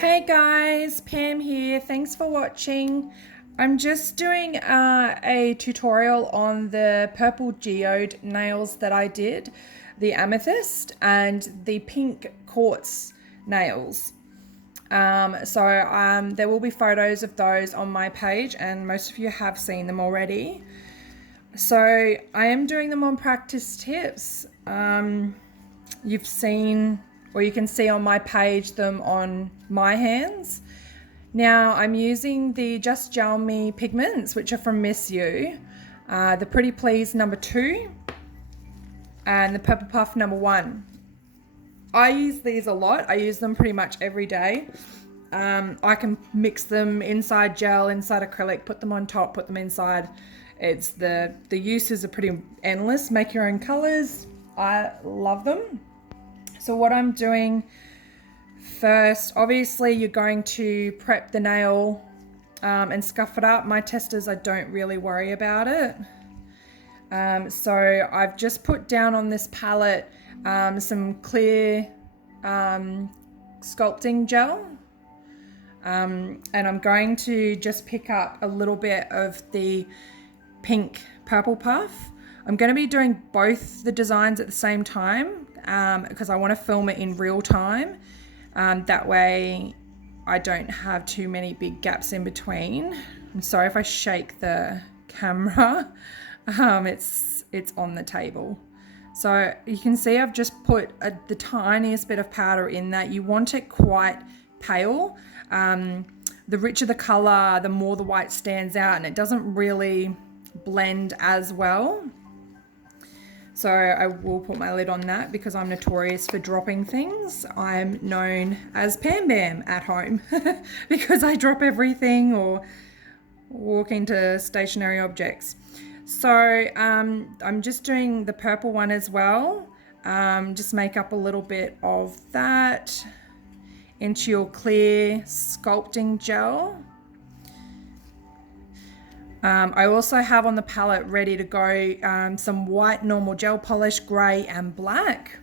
Hey guys, Pam here. Thanks for watching. I'm just doing a tutorial on the purple geode nails that I did, the amethyst and the pink quartz nails. There will be photos of those on my page and most of you have seen them already. So I am doing them on practice tips. You've seen, or you can see on my page, them on my hands. Now I'm using the Just Gel Me pigments, which are from Miss You, the Pretty Please #2 and the Purple Puff #1. I use these a lot. I use them pretty much every day. I can mix them inside gel, inside acrylic, put them on top, put them inside. It's the uses are pretty endless. Make your own colors. I love them. So what I'm doing first, obviously you're going to prep the nail and scuff it up. My testers, I don't really worry about it. So I've just put down on this palette some clear sculpting gel. And I'm going to just pick up a little bit of the pink purple puff. I'm going to be doing both the designs at the same time because I want to film it in real time. That way I don't have too many big gaps in between. I'm sorry if I shake the camera. It's on the table. So you can see I've just put the tiniest bit of powder in that. You want it quite pale. The richer the color, the more the white stands out, and it doesn't really blend as well. So I will put my lid on that because I'm notorious for dropping things. I'm known as Pam Bam at home because I drop everything or walk into stationary objects. So I'm just doing the purple one as well. Just make up a little bit of that into your clear sculpting gel. I also have on the palette ready to go some white normal gel polish, grey and black.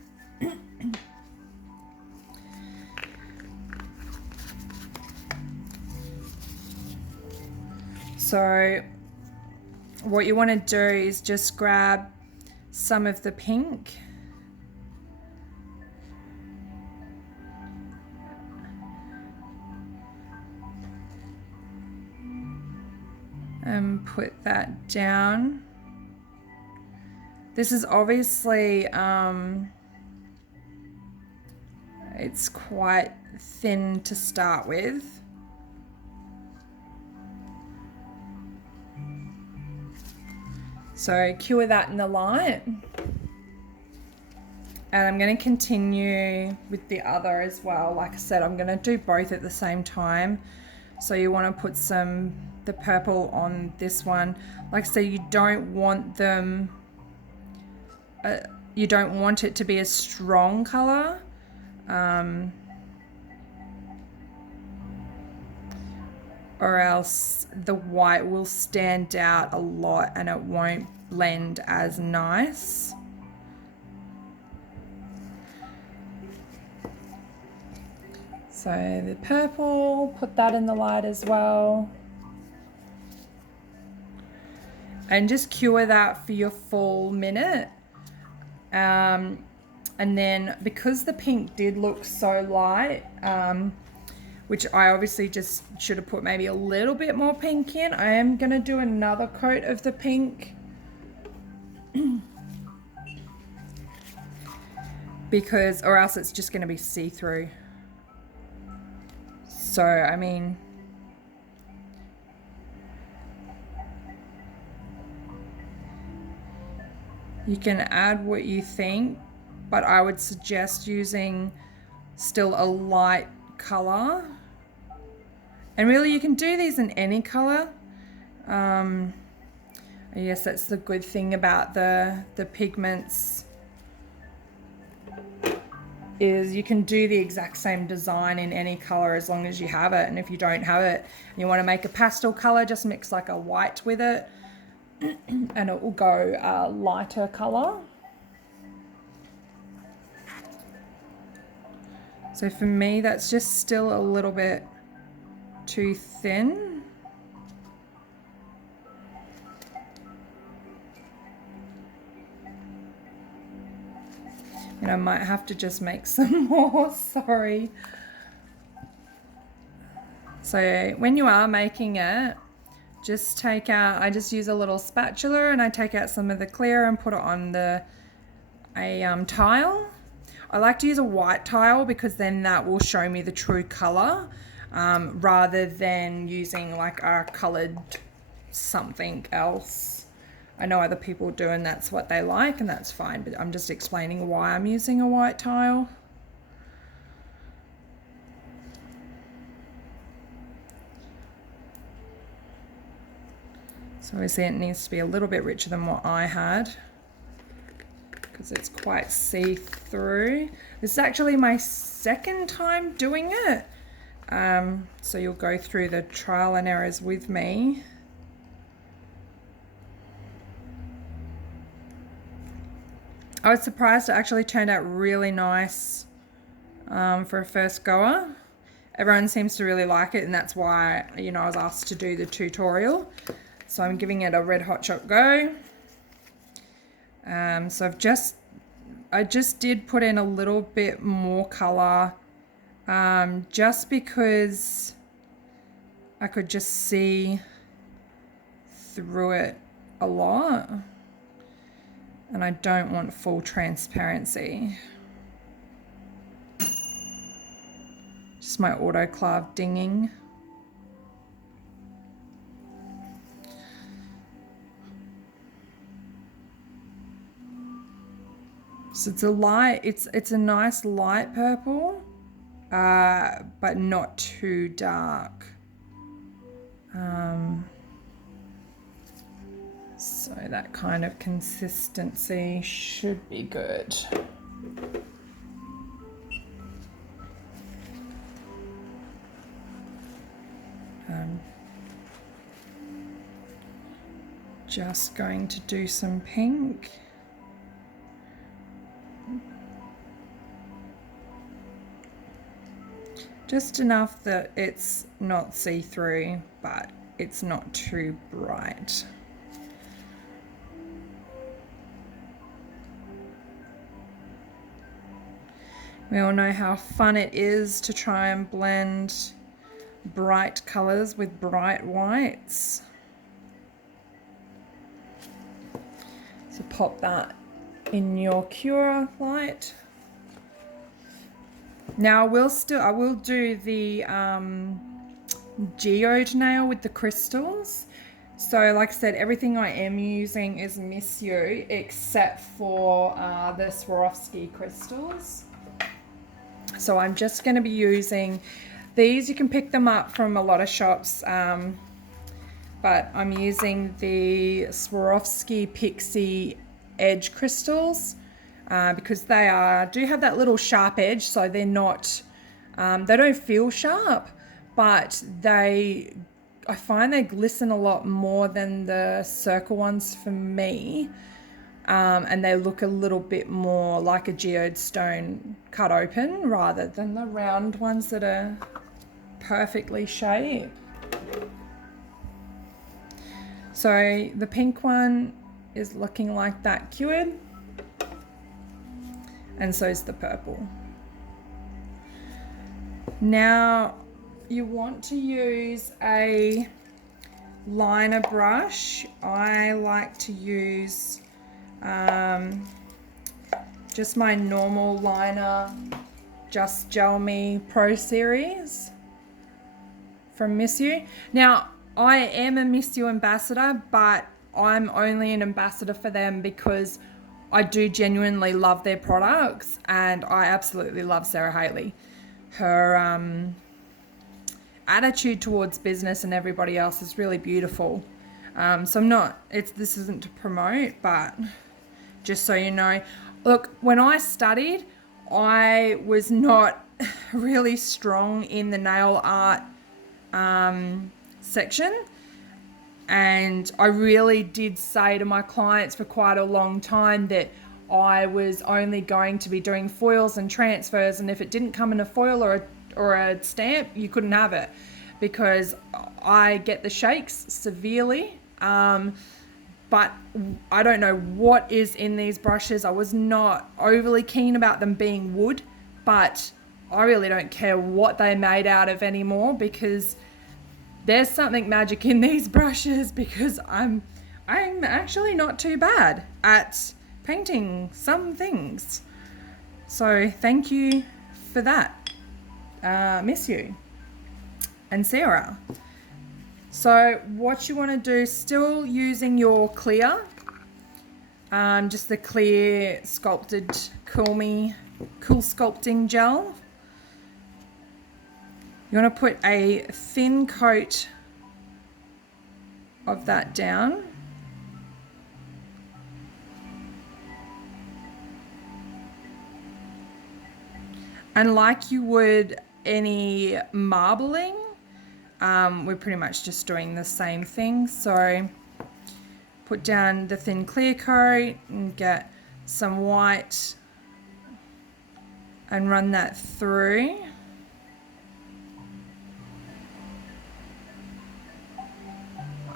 So what you want to do is just grab some of the pink and put that down. This is obviously it's quite thin to start with. So cure that in the light. And I'm going to continue with the other as well. Like I said, I'm going to do both at the same time. So you want to put the purple on this one. Like I said, you don't want them, you don't want it to be a strong color. Or else the white will stand out a lot and it won't blend as nice. So the purple, put that in the light as well. And just cure that for your full minute. And then because the pink did look so light, which I obviously just should have put maybe a little bit more pink in, I am going to do another coat of the pink. Because, or else it's just going to be see-through. So, I mean, you can add what you think, but I would suggest using still a light color. And really you can do these in any color. I guess that's the good thing about the pigments, is you can do the exact same design in any color as long as you have it. And if you don't have it and you want to make a pastel color, just mix like a white with it and it will go a lighter color. So for me, that's just still a little bit too thin. And I might have to just make some more, sorry. So when you are making it, just take out, I just use a little spatula and I take out some of the clear and put it on a tile. I like to use a white tile because then that will show me the true color, rather than using like a colored something else. I know other people do and that's what they like, and that's fine, but I'm just explaining why I'm using a white tile. So obviously it needs to be a little bit richer than what I had because it's quite see-through. This is actually my second time doing it. So you'll go through the trial and errors with me. I was surprised it actually turned out really nice for a first goer. Everyone seems to really like it, and that's why, you know, I was asked to do the tutorial. So I'm giving it a red hot shot go. So I just did put in a little bit more color, just because I could just see through it a lot. And I don't want full transparency. Just my autoclave dinging. So it's a light, it's a nice light purple, but not too dark. So that kind of consistency should be good. Just going to do some pink. Just enough that it's not see-through, but it's not too bright. We all know how fun it is to try and blend bright colors with bright whites. So pop that in your cure light. Now I will do the geode nail with the crystals. So like I said, everything I am using is Miss You except for the Swarovski crystals. So I'm just going to be using these. You can pick them up from a lot of shops, but I'm using the Swarovski Pixie Edge crystals because they do have that little sharp edge, so they're not, they don't feel sharp, but I find they glisten a lot more than the circle ones for me. And they look a little bit more like a geode stone cut open rather than the round ones that are perfectly shaped. So the pink one is looking like that cured, and so is the purple. Now you want to use a liner brush. I like to use just my normal liner, Just Gel Me Pro Series from Miss You. Now, I am a Miss You ambassador, but I'm only an ambassador for them because I do genuinely love their products, and I absolutely love Sarah Haley. Her attitude towards business and everybody else is really beautiful. So this isn't to promote, but just so you know, look, when I studied, I was not really strong in the nail art section, and I really did say to my clients for quite a long time that I was only going to be doing foils and transfers, and if it didn't come in a foil or a stamp, you couldn't have it, because I get the shakes severely. But I don't know what is in these brushes. I was not overly keen about them being wood, but I really don't care what they're made out of anymore, because there's something magic in these brushes, because I'm actually not too bad at painting some things. So thank you for that. Miss you. And Sarah. So what you want to do, still using your clear, just the clear sculpted cool sculpting gel. You want to put a thin coat of that down. And like you would any marbling, we're pretty much just doing the same thing. So put down the thin clear coat and get some white and run that through.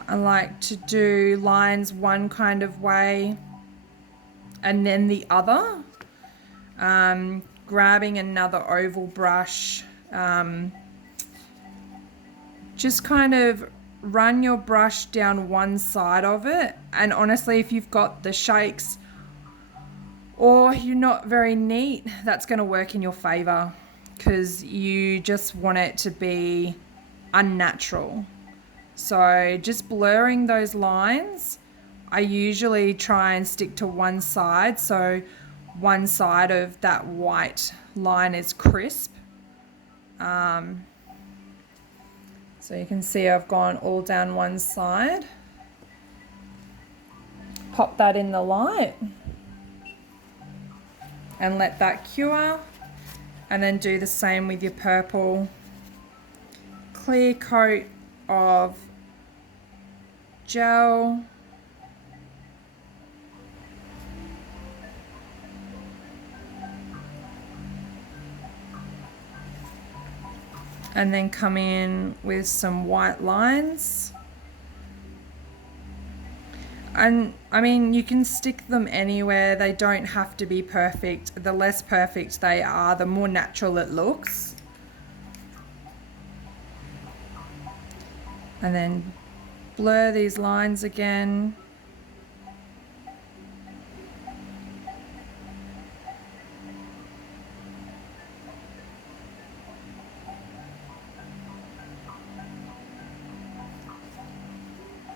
I like to do lines one kind of way and then the other. Grabbing another oval brush, just kind of run your brush down one side of it. And honestly, if you've got the shakes or you're not very neat, that's going to work in your favor, because you just want it to be unnatural. So just blurring those lines, I usually try and stick to one side, so one side of that white line is crisp. So you can see I've gone all down one side. Pop that in the light and let that cure, and then do the same with your purple. Clear coat of gel. And then come in with some white lines. And I mean, you can stick them anywhere. They don't have to be perfect. The less perfect they are, the more natural it looks. And then blur these lines again.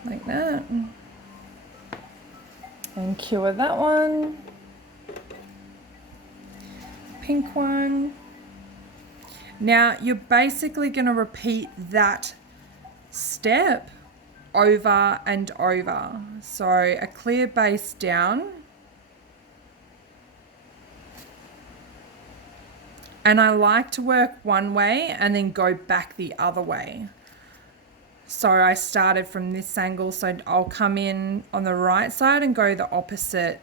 Like that. And cure that one. Pink one. Now you're basically going to repeat that step over and over. So a clear base down. And I like to work one way and then go back the other way. So I started from this angle, so I'll come in on the right side and go the opposite